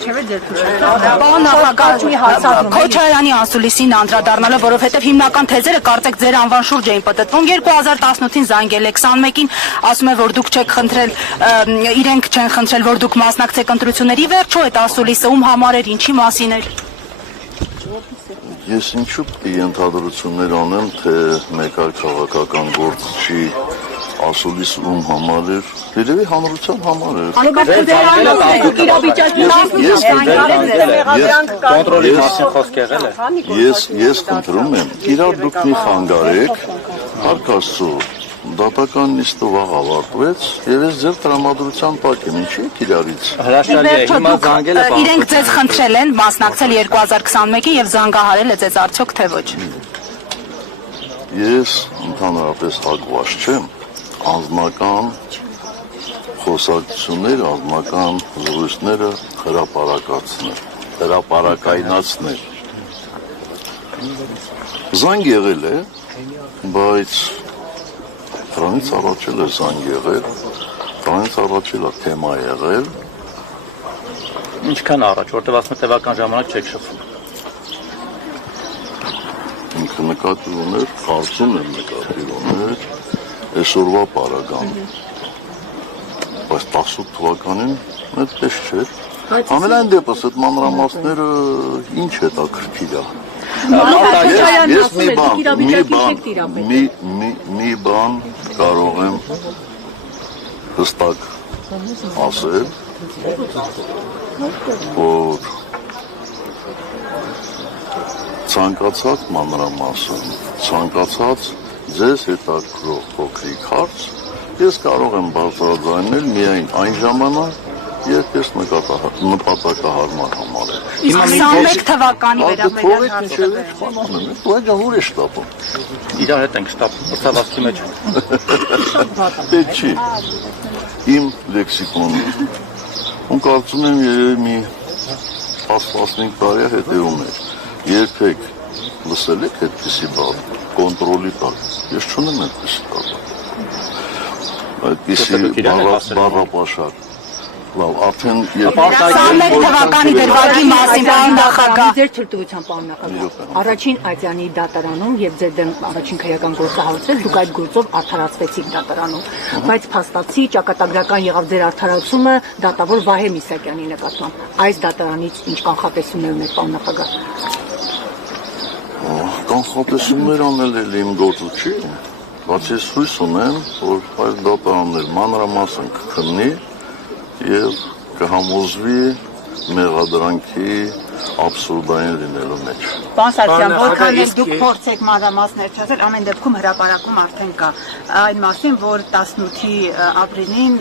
Իչևէ ձեր Քոչարյանի անսուլիսին անդրադառնալով, որովհետև հիմնական թեզերը կարծեք ձեր անվան շուրջ էին պտտվում 2018-ին զանգել է 21-ին, ասում է, որ դուք չեք խնդրել, իրենք չեն խնդրել, որ դուք մասնակցեք ընտրությունների, վերջո այդ անսուլիսը ում համար էր, ինչի մասին էր։ Ես ինչու ենթադրություններ անեմ, թե մեկ այլ քաղաքական գործչի ասուլիս ում համար էր, երևի հանրության համար էր։ Ես խնդրում եմ, իրար դուք մի խանգարեք, հարկ Աստծո, դատական նիստը վաղ ավարտվեց, եւ ես ձեր տրամադրության տակ եմ, ինչի եք իրարից։ Իրենք ձեզ խնդրել են մասնակցել 2021-ին եւ զանգահարել է ձեզ արդյոք թե ոչ։ Ես ընդհանրապես հակված չեմ անձնական խոսակցություններ, անձնական զրույցները հրապարակայնացնել։ Զանգ եղել է, բայց դրանից առաջ էլ է զանգ եղել, դրանից առաջ էլ է թեմա եղել։ Ինչքան առաջ, որտեղ ասում եք տևական ժամանակ չեք շփվում։ Ինքը նկատի ուներ, կարծում եմ նկատի ուներ այսօրվա պարագան, բայց 18 թվականին այդպես չէ։ Ամենայն դեպս այդ մանրամասները ինչ հետաքրքիր է։ Ես մի բան կարող եմ հստակ ասել, որ ցանկացած մանրամասն, ցանկացած ձեզ հետաքրքրող փոքրիկ հարց, ես կարող եմ բարձրաձայնել միայն այն ժամանակ, երբ ես նպատակահարմար համարեմ։ 21 թվականի վերաբերյալ հարցը։ Դու այդ ջանուր ես շտապում։ Իրար հետ ենք շտապում, բրցավազքի մեջ։ Դե չի, իմ լեքսիկոնը, ու կարծում եմ երևի մի 10-15 տարի հետևում էր, երբեք լսել եք այդպիսի բան, կոնտրոլի տակ, ես չունեմ այդպիսի տակ, այդպիսի բառապաշար, լավ, արդեն 21 թվականի դրվագի մասին, պարոն նախագահ։ Ձեր թրտվության, պարոն նախագահ, առաջին Ատյանի դատարանում եւ ձեր դեմ առաջին քրեական գործահարուցել, դուք այդ գործով արդարացվեցիք դատարանում, բայց փաստացի ճակատագրական եղավ ձեր արդարացումը դատավոր Վահե Միսակյանի նկատմամբ։ Այս դատարանից ինչ կանխատեսումներ ունեք, պարոն նախագահ։ Կանխատեսումներ անել էլ իմ գործը չի, բայց ես հույս ունեմ, որ այս դատարաններ մանրամասն կքննի և կհամոզվի մեղադրանքի աբսուրդային լինելու մեջ։ Պարոն Սարգսյան, որքան էլ դուք փորձեք մանրամասներ չասել, ամեն դեպքում հրապարակում արդեն կա այն մասին, որ 18-ի ապրիլին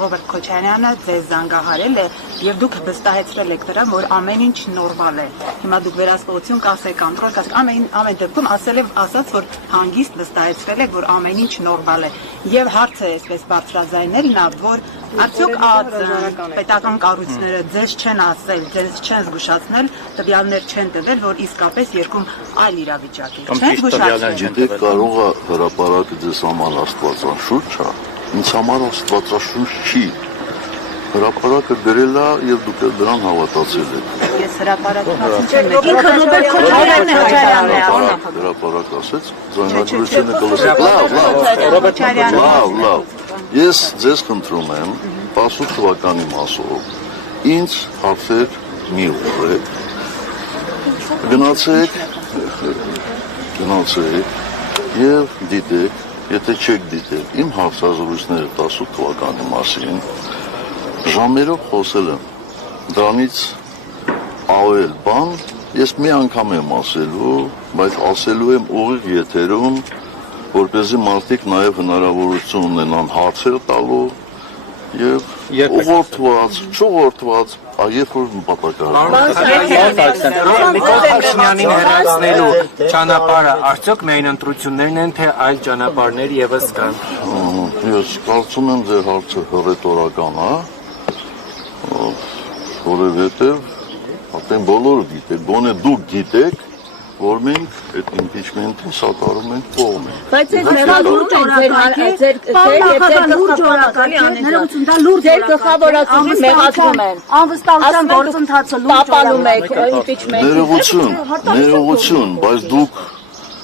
Ռոբերտ Քոչարյանը ձեզ զանգահարել է եւ դուք վստահեցրել եք դրան, որ ամեն ինչ նորմալ է։ Հիմա դուք վերահսկողություն կասեք, կոնտրոլ կասեք, ամեն դեպքում ասաց, որ հանգիստ վստահեցրել եք, որ ամեն ինչ նորմալ է։ Եվ հարցը այսպես բարձրաձայնել նա, որ արդյոք պետական կառույցները ձեզ չեն ասել, ձեզ չեն զգուշացնել, տվյալներ չեն տվել, որ իսկապես երկում այլ իրավիճակ է։ Չեն զգուշացնել։ Գիտեք, կարող է հրապարակը ձեզ համար աստվածաշունչ է, ինձ համար աստվածաշունչ չի։ Հրապարակը գրել է եւ դուք դրան հավատացել եք։ Ես հրապարակի մասին չեմ մտածել։ Ինքը Ռոբերտ Քոչարյանն է, հրապարակ ասեց, ձայնագրությունը կլսեք։ Լավ։ Ես ձեզ խնդրում եմ 18 թվականի մասով ինձ հարցեր մի ուղղեք, գնացեք եւ դիտեք, եթե չեք դիտել իմ հարցազրույցները 18 թվականի մասին, ժամերով խոսել եմ, դրանից ավել բան ես մի անգամ եմ ասելու, բայց ասելու եմ ուղիղ եթերում, որպեսզի մարդիկ նաև հնարավորություն ունենան հարցեր տալու եւ ուղղորդված, չուղղորդված, երբ որ նպատակահարմար։ Նիկոլ Փաշինյանին հեռացնելու ճանապարհը արդյոք միայն ընտրություններն են, թե այլ ճանապարհներ եւս կան։ Ես կարծում եմ ձեր հարցը հռետորական է, որովհետեւ արդեն բոլորը գիտեք, գոնե դուք գիտեք, որ մենք այդ impeachment-ին սատարում ենք կողմը։ Բայց այդ լուրջ գլխավորածի մեղադրում են։ Անվստահության գործընթացը լուրջ Տապալում եք impeachment-ը։ Ներողություն, բայց դուք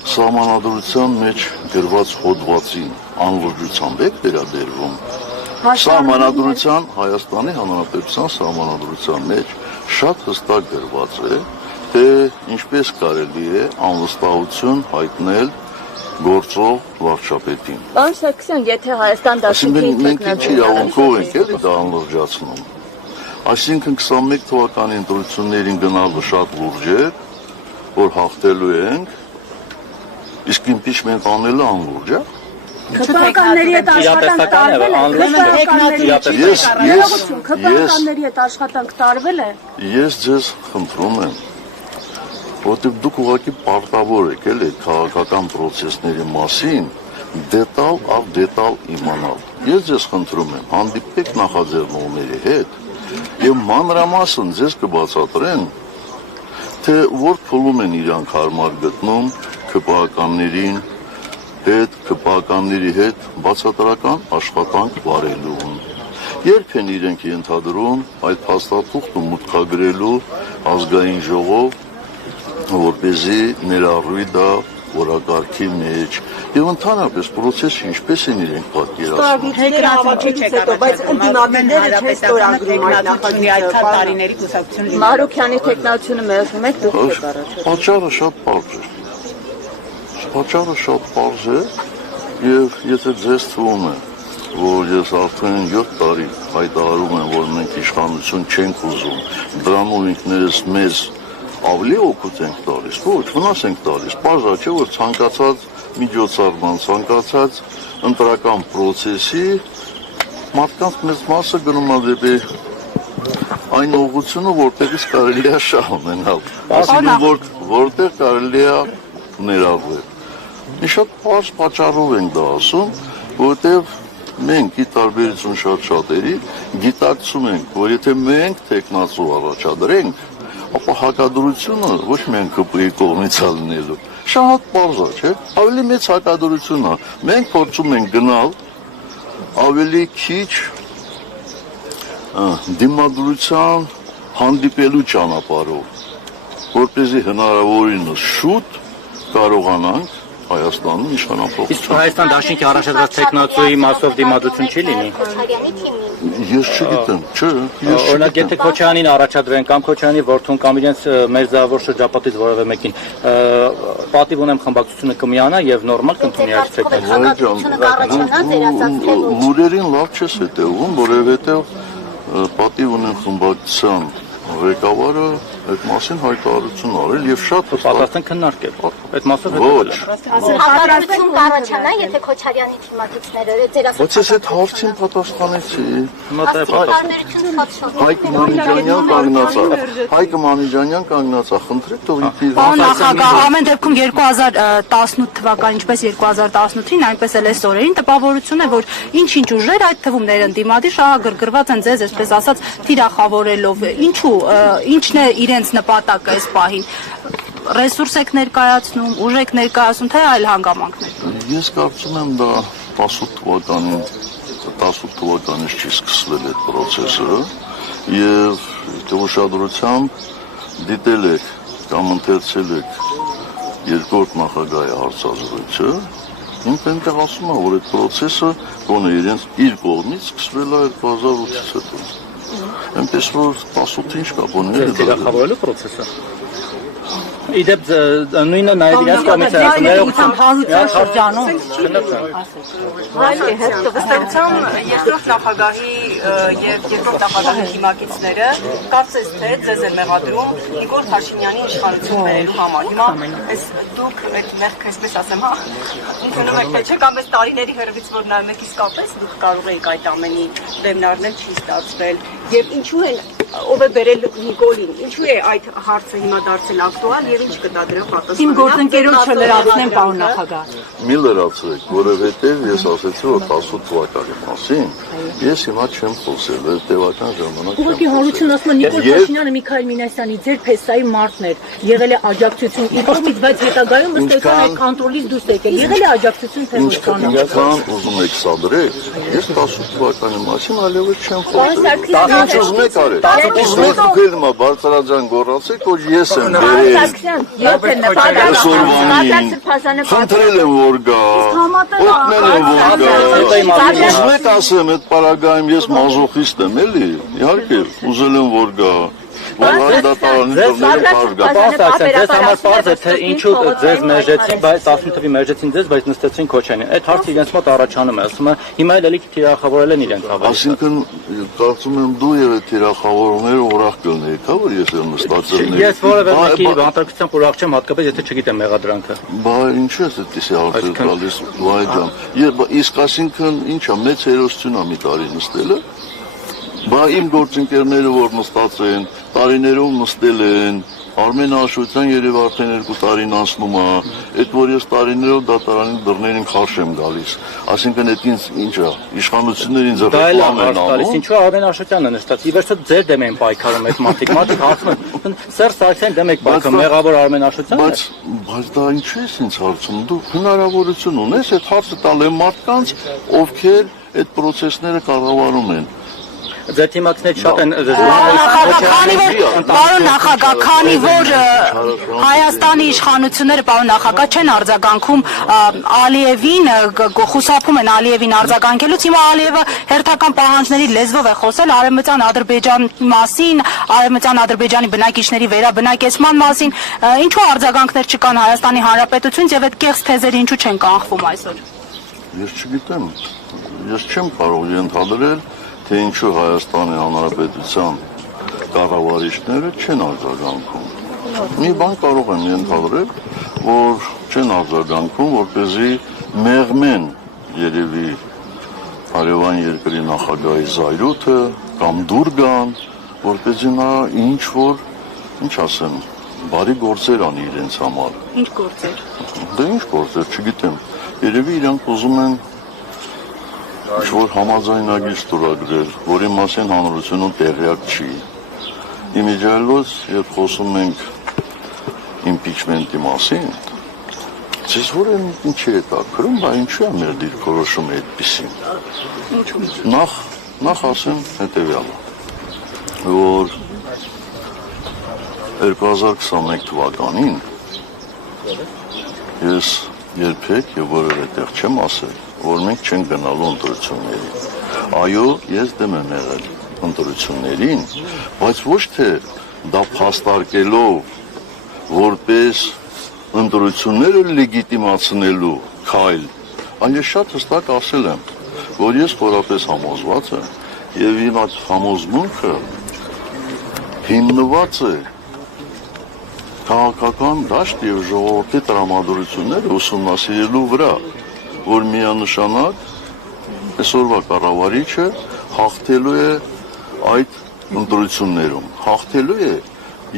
սահմանադրության մեջ գրված հոդվածին անլուրջությամբ եք վերաբերվում։ Սահմանադրության, Հայաստանի Հանրապետության սահմանադրության մեջ շատ հստակ գրված է, թե ինչպես կարելի է անվստահություն հայտնել գործող վարչապետին։ Պարոն Սարգսյան, եթե Հայաստան դաշինքի Մենք ինչ իրավունքով ենք էլի դա անլրջացնում։ Այսինքն 21 թվականի ընտրություններին գնալը շատ լուրջ է, որ հաղթելու ենք, իսկ impeachment անելը անլուրջ է։ Քպականների հետ աշխատանք տարվել է։ Քպականների հետ աշխատանք տարվել է։ Ես ձեզ խնդրում եմ, որովհետև դուք ուղղակի պարտավոր եք էլի քաղաքական process-ների մասին դետալ առ դետալ իմանալ։ Ես ձեզ խնդրում եմ, հանդիպեք նախաձեռնողների հետ եւ մանրամասն ձեզ կբացատրեն, թե որ փուլում են իրանք հարմար գտնում քպականների հետ բացատրական աշխատանք վարելուն։ Երբ են իրենք ենթադրում այդ փաստաթուղթը մուտքագրելու ազգային ժողով, որպեսզի ներառվի դա որակարգի մեջ եւ ընդհանրապես process-ը ինչպես են իրենք պատկերացնում։ բայց ընդդիմադիրները չէ ստորագրում այդ նախագիծը։ տարիների կուսակցությունը Մարուքյանի տեխնացիոնը մերժում եք դուք եք առաջ։ Պատճառը շատ պարզ է եւ եթե ձեզ թվում է, որ ես արդեն 7 տարի հայտարարում եմ, որ մենք իշխանություն չենք ուզում, դրանով ինքներս մեզ ավելի օգուտ ենք տալիս, ոչ, վնաս ենք տալիս, պարզ է, չէ, որ ցանկացած միջոցառման, ցանկացած ընտրական process-ի մարդկանց մեծ մասը գնում է դեպի այն ուղղությունը, որտեղից կարելի է շահ ունենալ, այսինքն որտեղ կարելի է ներառվել։ Մի շատ պարզ պատճառով ենք դա ասում, որովհետև մենք ի տարբերություն շատ շատերի գիտակցում ենք, որ եթե մենք տեխնացու առաջադրենք, ապա հակադրությունը ոչ միայն ԿՊ-ի կողմից է լինելու, շատ պարզ է, չէ՞։ Ավելի մեծ հակադրություն է։ Մենք փորձում ենք գնալ ավելի քիչ դիմադրության հանդիպելու ճանապարհով, որպեսզի հնարավորինս շուտ կարողանանք Հայաստանում իշխանապահություն։ Իսկ Հայաստան դաշինքի առաջադրած տեխնացուի մասով դիմադրություն չի լինի։ Ես չգիտեմ, չէ։ Օրինակ, եթե Քոչարյանին առաջադրեն կամ Քոչարյանի որդուն կամ իրենց մերձավոր շրջապատից որևէ մեկին, պատիվ ունեմ խմբակցությունը կմիանա եւ նորմալ կընդունի այդ տեխնացիան։ Լուրերին լավ չես հետևում, որովհետեւ պատիվ ունեմ խմբակցության ղեկավարը այդ մասին հայտարարություն արել եւ շատ պատասխան քննարկել։ Այդ մասով ոչ։ Հակադրություն կառաջանա, եթե Քոչարյանի թիմակիցները ձեր Ոչ ես այդ հարցին պատասխանեցի։ Հայկ Մանիջանյան կանգնած է, խնդրեք թող իբր։ Պարոն նախագահ, ամեն դեպքում 2018 թվականին, ինչպես 2018-ին, այնպես էլ այս օրերին տպավորություն է, որ ինչ-ինչ ուժեր, այդ թվում ներընդդիմադիր շահագրգռված են ձեզ, այսպես ասած, թիրախավորելով։ Ինչն է իրենց նպատակը այս պահին։ Ռեսուրս եք ներկայացնում, ուժ եք ներկայացնում, թե այլ հանգամանքներ։ Ես կարծում եմ դա 18 թվականից չի սկսվել այդ process-ը եւ ուշադրությամբ դիտել եք կամ ընթերցել եք երկրորդ նախագահի հարցազրույցը, ինքը այնտեղ ասում է, որ այդ process-ը գոնե իրենց իր կողմից սկսվել է 2008-ից հետո։ Այնպես որ 18-ին ինչ կապոներ է դա։ թիրախավորելու process-ը։ Իդեպ նույնը նաև իրաց կողմից է ասում, ներողություն շրջանում։ Վստահությամբ երկրորդ նախագահի եւ երկրորդ նախագահի թիմակիցները կարծես թե ձեզ են մեղադրում Նիկոլ Փաշինյանի իշխանություն բերելու համար։ Հիմա այս դուք այդ մեղքը, այսպես ասեմ, հա, ընդունում եք թե չէ, կամ այս տարիների հերվից որ նայում եք իսկապես դուք կարող եք այդ ամենի դեմնարնել չի ստացվել եւ ինչու են ով է բերել Նիկոլին։ Ինչու է այդ հարցը հիմա դարձել ակտուալ եւ ինչ կտա դրա պատասխանը։ Իմ գործընկերոջը լրացնեմ, պարոն նախագահ։ Մի լրացրեք, որովհետև ես ասացի, որ 18 թվականի մասին ես հիմա չեմ խոսել, այդ տևական ժամանակ չեմ Ուղղակի հարություն ասում եմ Նիկոլ Փաշինյանը Միքայել Մինասյանի ձեր փեսայի մարդն էր, եղել է աջակցություն իր կողմից, բայց հետագայում ըստ էության այդ կոնտրոլից դուրս եկել, եղել է աջակցություն թե ոչ կանոն։ Ինչքան ուզում եք սադրեք, ես 18 թվականի մասին այլևս չեմ խոսել։ Ինչ ուզում եք արեք։ Ուզում եք դուք էլ մա բարձրաձայն գոռացեք, որ ես եմ բերել։ Խնդրել եմ որ գա, օգնել եմ որ գա։ Ուզում եք ասեմ, այդ պարագայում ես մազոխիստ եմ, էլի։ Իհարկե, ուզել եմ որ գա։ Ձեզ համար պարզ է, թե ինչու ձեզ մերժեցին, բայց 18 թվի մերժեցին ձեզ, բայց նստեցին Քոչարյանին։ Այդ հարցը իրենց մոտ առաջանում է, ասում է, հիմա էլ էլի թիրախավորել են իրենց հավատքը։ Այսինքն, կարծում եմ դու եւ այդ թիրախավորողները ուրախ կլինեիք, հա, որ ես եմ նստածել։ Ես որևէ մեկի բանտարկությամբ ուրախ չեմ, հատկապես եթե չգիտեմ մեղադրանքը։ Բա ինչու ես այդպեսի հարցեր տալիս, վայ ջան։ Իսկ այսինքն, ինչա, մեծ հերոսություն է մի տարի նստելը։ Բա իմ գործընկերները որ նստած են, տարիներով նստել են, Արմեն Աշոտյան երևի արդեն 2 տարին անցնում է, այդ որ ես տարիներով դատարանի դռներին քարշ եմ գալիս, այսինքն այդ ինձ ինչա, իշխանությունները ինձ ռեկլամ են անում։ Ինչու Արմեն Աշոտյանն է նստած, ի վերջո ձեր դեմ են պայքարում այդ մարդիկ հարցում են, Սերժ Սարգսյան դեմ եք պայքարում, մեղավոր Արմեն Աշոտյանը։ Բայց դա ինչու ես ինձ հարցում, դու հնարավորություն ունես այդ հարցը տալ այն մարդկանց, ովքեր այդ process-ները կառավարում են։ Ձեր թիմակիցներից շատ են Պարոն նախագահ, քանի որ Հայաստանի իշխանությունները, պարոն նախագահ, չեն արձագանքում Ալիևին, խուսափում են Ալիևին արձագանքելուց, հիմա Ալիևը հերթական պահանջների լեզվով է խոսել Արևմտյան Ադրբեջանի մասին, Արևմտյան Ադրբեջանի բնակիչների վերաբնակեցման մասին, ինչու արձագանքներ չկան Հայաստանի Հանրապետությունից եւ այդ կեղծ թեզերը ինչու չեն կանխվում այսօր։ Ես չգիտեմ, ես չեմ կարող ենթադրել թե ինչու Հայաստանի Հանրապետության կառավարիչները չեն արձագանքում։ Մի բան կարող եմ ենթադրել, որ չեն արձագանքում, որպեսզի մեղմեն երևի հարևան երկրի նախագահի զայրույթը կամ դուր գան, որպեսզի նա ինչ որ, ինչ ասեմ, բարի գործեր անի իրենց համար։ Ինչ գործեր։ Դե ինչ գործեր, չգիտեմ։ Երևի իրանք ուզում են ինչ-որ համաձայնագիր ստորագրել, որի մասին հանրությունում տեղյակ չի։ Իմիջիայլոց, երբ խոսում ենք իմպիչմենտի մասին, ձեզ որ են ինչի է տակրում, բա ինչու է մեր դիրքորոշումը այդպիսին։ Նախ ասեմ հետևյալը, որ 2021 թվականին ես երբեք եւ որևէ տեղ չեմ ասել, որ մենք չենք գնալու ընտրությունների։ Այո, ես դեմ եմ եղել ընտրություններին, բայց ոչ թե դա փաստարկելով որպես ընտրությունները լեգիտիմացնելու քայլ, այլ ես շատ հստակ ասել եմ, որ ես խորապես համոզված եմ եւ իմ այդ համոզմունքը հիմնված է քաղաքական դաշտ եւ ժողովրդի տրամադրությունները ուսումնասիրելու վրա, որ միանշանակ այսօրվա կառավարիչը հաղթելու է այդ ընտրություններում, հաղթելու է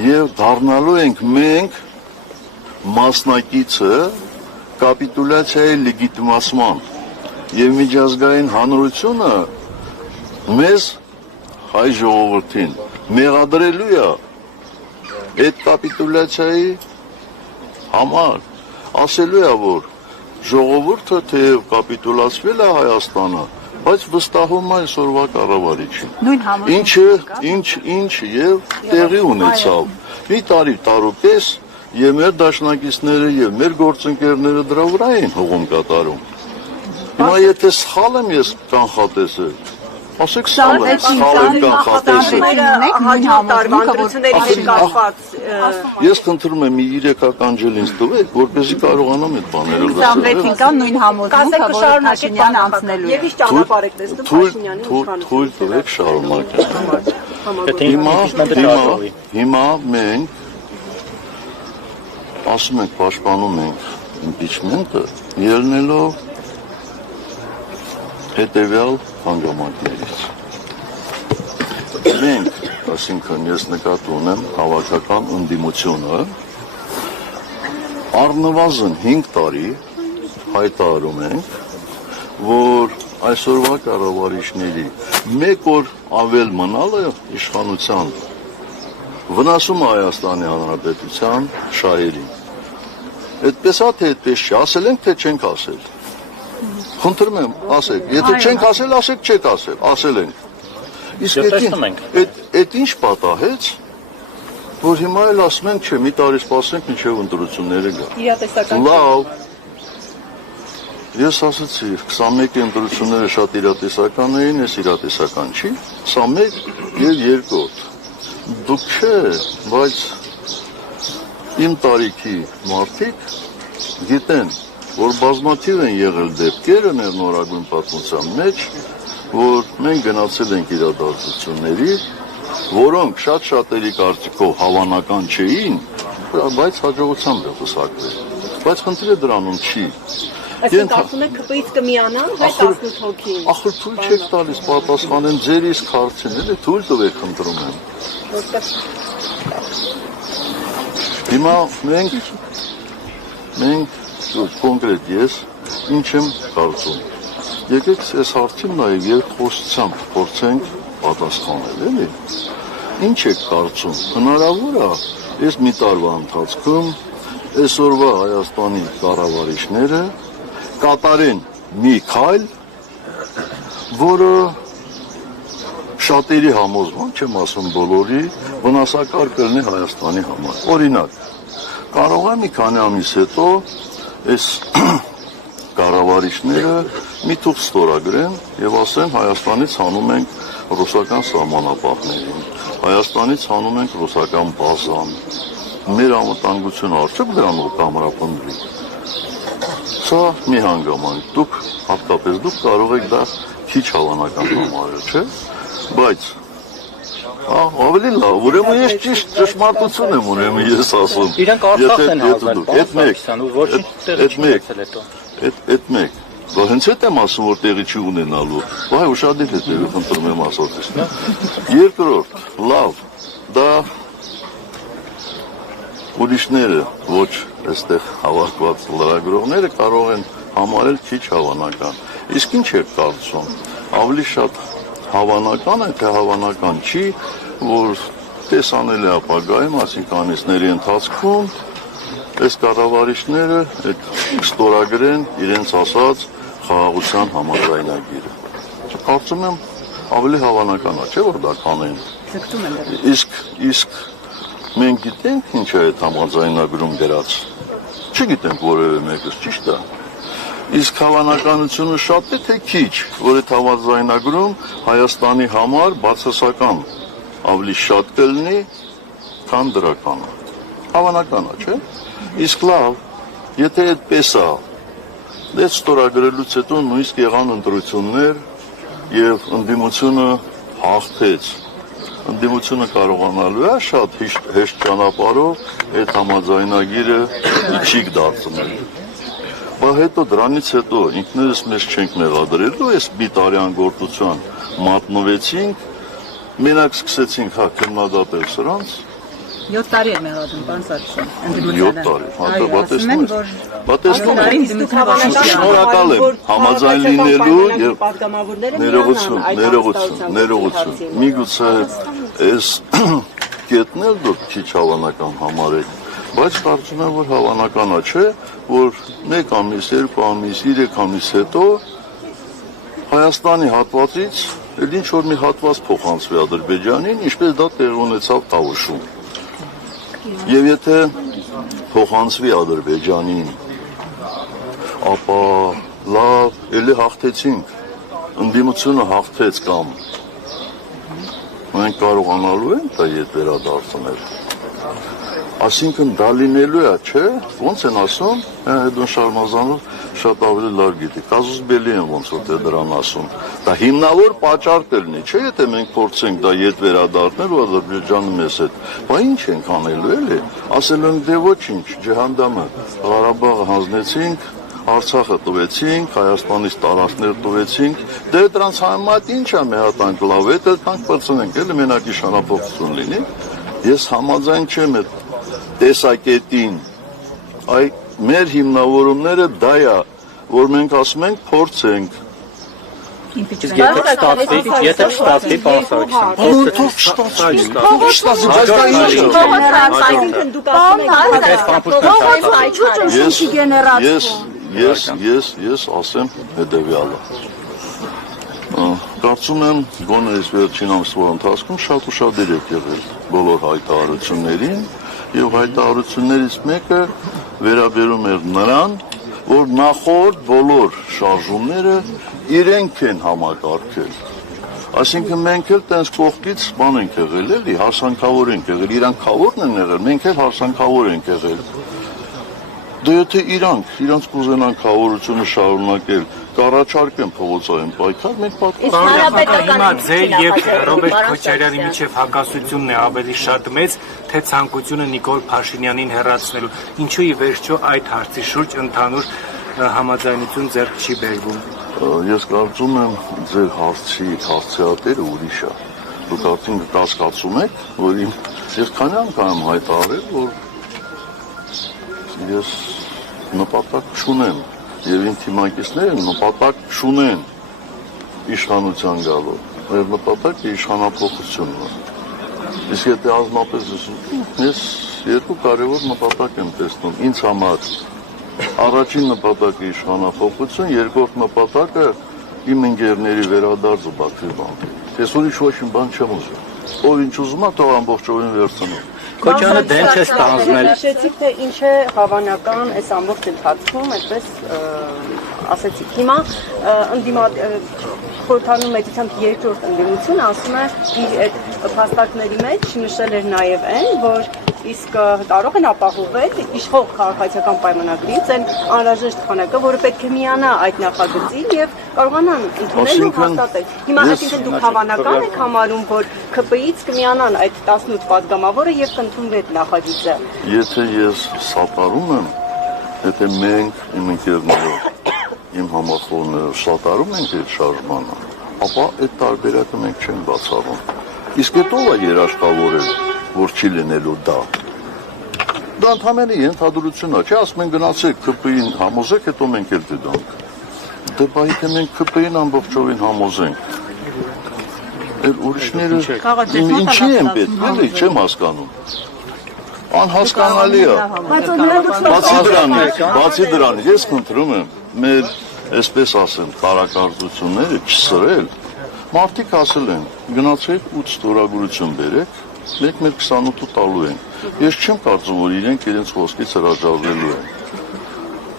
եւ դառնալու ենք մենք մասնակիցը կապիտուլյացիայի լեգիտիմացման եւ միջազգային հանրությունը մեզ հայ ժողովրդին մեղադրելու է այդ կապիտուլյացիայի համար, ասելու է որ ժողովուրդը թեև կապիտուլացվել է Հայաստանը, բայց վստահում է այսօրվա կառավարիչին։ Ինչ եւ տեղի ունեցավ։ Մի տարուկես եւ մեր դաշնակիցները եւ մեր գործընկերները դրա վրա են հողում կատարում։ Հիմա եթե սխալ եմ ես կանխատեսել, ասեք սխալ եմ կանխատեսել։ Հաջորդ տարվա ընտրությունների հետ կապված Ես խնդրում եմ մի 3-ական ջել ինձ տվեք, որպեսզի կարողանամ այդ բաները լսել։ Ծամրեցին կան նույն համոզմունքը, որ Փաշինյանը անցնելու է։ Եվ ինչ ճանապարհ եք տեսնում Փաշինյանի իշխանությունը։ Թույլ տվեք շարունակել։ Հիմա մենք ասում ենք պաշտպանում ենք իմպիչմենտը, ելնելով հետևյալ հանգամանքներից։ մենք, այսինքն ես նկատի ունեմ հավաքական ընդդիմությունը, առնվազն 5 տարի հայտարարում ենք, որ այսօրվա կառավարիչների մեկ օր ավել մնալը իշխանության վնասում է Հայաստանի Հանրապետության շահերին։ Այդպես է, թե այդպես չի, ասել ենք, թե չենք ասել։ Խնդրում եմ, ասեք, եթե չենք ասել, ասեք, չեք ասել, ասել ենք։ Իսկ այդ ինչ պատահեց, որ հիմա էլ ասում ենք, չէ, մի տարի սպասենք, մինչև ընտրությունները գա։ Իրատեսական։ Լավ։ Ես ասացի, 21 ընտրությունները շատ իրատեսական էին, ես իրատեսական չի, 21 եւ 2-րդ։ Դուք չէ, բայց իմ տարիքի մարդիկ գիտեն, որ բազմաթիվ են եղել դեպքերը մեր նորագույն պատմության մեջ, որ մենք գնացել ենք իրադարձությունների, որոնք շատ-շատերի կարծիքով հավանական չէին, բայց հաջողությամբ դեպսակվել։ Բայց խնդիրը դրանում չի։ Այսինքն կարծում եք ԿՊ-ից կմիանան, հայ 18 հոգին։ Ախր թույլ չեք տալիս պատասխանեն ձեր իսկ հարցին, էլի թույլ տվեք, խնդրում եմ։ Հիմա մենք կոնկրետ ես ինչ եմ կարծում։ Եկեք այս հարցին նայեք եւ խոսությամբ փորձենք պատասխանել, էլի։ Ինչ եք կարծում։ Հնարավոր է այս մի տարվա ընթացքում այսօրվա Հայաստանի կառավարիչները կատարեն մի քայլ, որը շատերի համոզման, չեմ ասում բոլորի, վնասակար կլինի Հայաստանի համար։ Օրինակ, կարող է մի քանի ամիս հետո այս կառավարիչները մի թուղթ ստորագրեն եւ ասեն Հայաստանից հանում ենք ռուսական սահմանապահներին, Հայաստանից հանում ենք ռուսական բազան, մեր անվտանգությունը արդյոք դրանով կամրապնդվի։ Սա մի հանգամանք, դուք հատկապես դուք կարող եք դա քիչ հավանական համարել, չէ՞, բայց ավելի լավ, ուրեմն ես ճշմարտություն եմ ուրեմն ես ասում։ Իրանք Արցախ են հանձնել, Պակիստան ու ոչինչ տեղի չի ունեցել հետո։ Այդ մեկ, որ հենց այդ եմ ասում, որ տեղի չի ունենալու, վայ ուշադիր է տեղի խնդրում եմ ասածից։ Երկրորդ, լավ, դա ուրիշները, ոչ այստեղ հավաքված լրագրողները կարող են համարել քիչ հավանական։ Իսկ ինչ է կարծում, ավելի շատ հավանական է, թե հավանական չի, որ տեսանել է ապագայում, այսինքն ամիսների ընթացքում այս կառավարիչները ստորագրեն իրենց ասած խաղաղության համաձայնագիրը։ Կարծում եմ ավելի հավանական է, չէ՞ որ դա կանեն։ Իսկ մենք գիտենք ինչ է այդ համաձայնագրում գրած։ Չգիտենք որևէ մեկս, ճիշտ է։ Իսկ հավանականությունը շատ է, թե քիչ, որ այդ համաձայնագրում Հայաստանի համար բացասական ավելի շատ կլինի, քան դրականը։ Հավանական է, չէ՞։ Իսկ լավ, եթե այդպես է, դե ստորագրելուց հետո նույնիսկ եղան ընտրություններ եւ ընդդիմությունը հաղթեց։ Ընդդիմությունը կարողանալու է շատ հեշտ ճանապարհով այդ համաձայնագիրը իջիկ դարձնել։ Բայց հետո դրանից հետո ինքներս մեզ չենք մեղադրելու, այս մի տարյան գործության մատնվեցինք, մենակ սկսեցինք քննադատել սրանց։ 7 տարի է մեղադրում, պարոն Սարգսյան, 7 տարի, շնորհակալ եմ համաձայն լինելու եւ ներողություն, միգուցե այս կետն էլ դուք քիչ հավանական համարեք, բայց կարծում եմ, որ հավանական է, չէ, որ 1 ամիս, 2 ամիս, 3 ամիս հետո Հայաստանի հատվածից էլ ինչ որ մի հատված փոխանցվի Ադրբեջանին, ինչպես դա տեղի ունեցավ Տավուշում։ Եվ եթե փոխանցվի Ադրբեջանին, ապա լավ, էլի հաղթեցինք, ընդդիմությունը հաղթեց կամ մենք կարողանալու ենք դա ետ վերադարձնել։ Այսինքն դա լինելու է, չէ՞, ոնց են ասում, Էդոն Շարմազանով շատ ավելի լավ գիտի, կազուս բելի են ոնց որ դե դրան ասում։ Դա հիմնավոր պատճառ կլինի, չէ՞, եթե մենք փորձենք դա ետ վերադառնել ու Ադրբեջանը մեզ հետ։ Բա ինչ ենք անելու էլի։ Ասել են դե ոչինչ, ջհանդամը, Ղարաբաղը հանձնեցինք Արցախը տվեցինք, Հայաստանից տարածքներ տվեցինք, դե դրանց համեմատ ինչ է մի հատ անկլավ է, դե տանք բացնենք, էլի մենակ իշխանապողություն լինի։ Ես համաձայն չեմ այդ տեսակետին, այ մեր հիմնավորումները դա է, որ մենք ասում ենք փորձենք։ Եթե չստացվի, Ես ասեմ հետևյալը։ Կարծում եմ, գոնե այս վերջին ամսվա ընթացքում շատ ուշադիր եք եղել բոլոր հայտարարություններին, եւ հայտարարություններից մեկը վերաբերում էր նրան, որ նախորդ բոլոր շարժումները իրենք են համակարգել։ Այսինքն մենք էլ տենց կողքից բան ենք եղել, էլի, հարսանքավոր ենք եղել, իրանք խավորն են եղել, մենք էլ հարսանքավոր ենք եղել։ Դե եթե իրանք կուզենան խավորությունը շարունակել, կառաջարկեն փողոցային պայքար, մենք պատրաստ Հիմա ձեր եւ Ռոբերտ Քոչարյանի միջև հակասությունն է ավելի շատ մեծ, թե ցանկությունը Նիկոլ Փաշինյանին հեռացնելու։ Ինչու ի վերջո այդ հարցի շուրջ ընդհանուր համաձայնություն ձեռք չի բերվում։ Ես կարծում եմ ձեր հարցիատերը ուրիշ է։ Դուք արդեն կասկածում եք, որ ես քանի անգամ եմ հայտարարել, որ ես նպատակ չունեմ եւ իմ թիմակիցները նպատակ չունեն իշխանության գալու։ Մեր նպատակը իշխանապողությունն է։ Իսկ եթե ազնապես ես երկու կարևոր նպատակ եմ տեսնում ինձ համար։ Առաջին նպատակը իշխանապողություն, երկրորդ նպատակը իմ ընկերների վերադարձը Բաքվի բանկի։ Ես ուրիշ ոչ մի բան չեմ ուզում։ Ով ինչ ուզում է, թող ամբողջովին վերցնի։ Քոչյանը դեն չէ ստանձնել։ Հիշեցիք, թե ինչ է հավանական այս ամբողջ ընթացքում, այդպես ասեցիք։ Հիմա խորհրդանու մեծությամբ երկրորդ ընդդիմությունը ասում է իր այդ փաստարկների մեջ նշել էր նաև այն, որ իսկ կարող են ապահովել իշխող քաղաքացիական պայմանագրից այն անհրաժեշտ քանակը, որը պետք է միանա այդ նախագծին եւ կարողանան ընդունել ու հաստատել։ Հիմա այսինքն դուք հավանական եք համարում, որ ԿՊ-ից կմիանան այդ 18 падգամավորը եւ կընդունվի այդ նախագիծը։ Եթե ես սատարում եմ, եթե մենք իմ ընկերներով, իմ համախոհները սատարում ենք այդ շարժմանը, ապա այդ տարբերակը մենք չենք բացառում։ Իսկ այդ ով է երաշխավորել, որ չի լինելու դա։ Դա ընդհանրապես ենթադրություն է, չէ՞, ասում են գնացեք ԿՊ-ին համոզեք, հետո մենք էլ դրանք։ Դե բայ թե մենք ԿՊ-ին ամբողջովին համոզենք։ Այդ ուրիշները ինչի են պետք, էլի չեմ հասկանում։ Անհասկանալի է։ Բացի դրանից, ես խնդրում եմ մեր, այսպես ասեմ, տարակարծությունները չսրել։ Մարդիկ ասել են, գնացեք 8 ստորագրություն բերեք, մենք մեր 28-ը տալու ենք։ Ես չեմ կարծում, որ իրենց խոսքից հրաժարվելու են։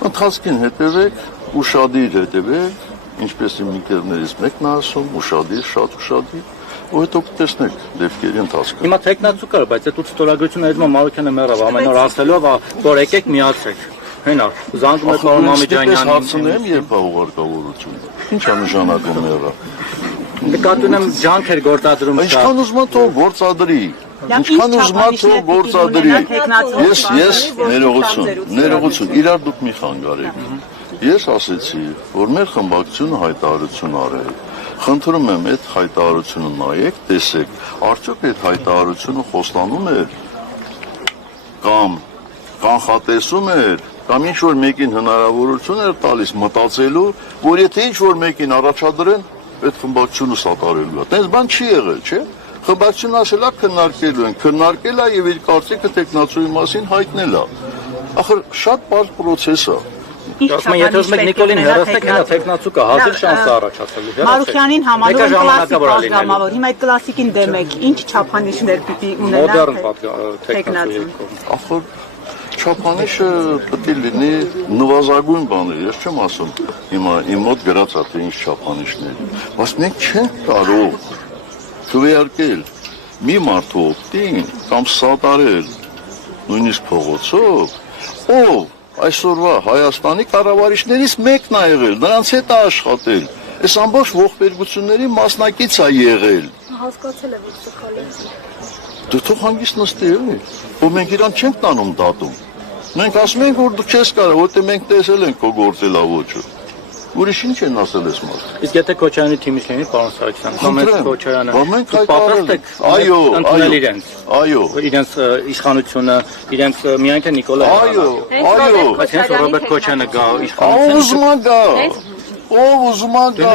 Ընթացքին հետևեք, ուշադիր հետևեք, ինչպես իմ ընկերներից մեկն է ասում, ուշադիր, շատ ուշադիր, ու հետո կտեսնեք դեպքերի ընթացքը։ Հիմա տեխնացու կար, բայց այդ ստորագրությունը Մարուկյանը մեռավ, ամեն օր ասելով, որ եկեք միացեք։ Հենա, զանգում եք պարոն Մամեջանյանին։ Հարցնեմ, երբ է ուղարկավորությունը։ Ինչ է նշանակում մեռա։ Նկատում եմ ջանքեր գործադրում։ Ինչքան ուզում եք թող գործադրի։ Ինչքան ուզում եք թող գործադրի։ Ես ներողություն, իրար դուք մի խանգարեք։ Ես ասեցի, որ մեր խմբակցությունը հայտարարություն արել։ Խնդրում եմ այդ հայտարարությունը նայեք, տեսեք, արդյոք այդ հայտարարությունը խոստանում էր կամ կանխատեսում էր կամ ինչ որ մեկին հնարավորություն էր տալիս մտածելու, որ եթե ինչ որ մեկին առաջադրեն, այդ խմբակցությունը սատարելու է։ Տենց բան չի եղել, չէ՞։ Խմբակցությունը ասել է քննարկելու են, քննարկել է եւ իր կարծիքը տեխնացուի մասին հայտնել է։ Ախր շատ բարձ process է։ Ասում եմ, եթե ուզում եք Նիկոլին հեռացնեք, հենա տեխնացու կա, հազիվ շանս է առաջացելու։ Մարուկյանին համալուրում կլասիկ պատգամավոր, հիմա այդ կլասիկին դեմ եք, ինչ չափանիշներ պիտի ունենա։ Մոդեռն տեխնացու։ Ախր չափանիշը պետք է լինի նվազագույն բաներ, ես չեմ ասում հիմա իմ մոտ գրած է թե ինչ չափանիշներ, բայց մենք չենք կարող քվեարկել մի մարդու օգտին կամ սատարել նույնիսկ փողոցով, ով այսօրվա Հայաստանի կառավարիչներից մեկն է եղել, նրանց հետ է աշխատել, այս ամբողջ ողբերգությունների մասնակից է եղել։ Հասկացել է, որ սխալ է։ Դու թող հանգիստ նստի էլի, որ մենք իրան չենք տանում դատում։ Մենք ասում ենք, որ դու չես կարող, որտեղ մենք տեսել ենք քո գործելավոճը։ Ուրիշ ինչ են ասել այս մարդը։ Իսկ եթե Քոչարյանի թիմից լինի, պարոն Սարգսյան, Համես Քոչարյանը պատրաստ եք ընդունել իրենց։ Այո։ Իրենց իշխանությունը, իրենց միայն թե Նիկոլա Այո։ Բայց հենց Ռոբերտ Քոչարյանը գա իշխանության։ Ուզում գա։ Ով ուզում գա։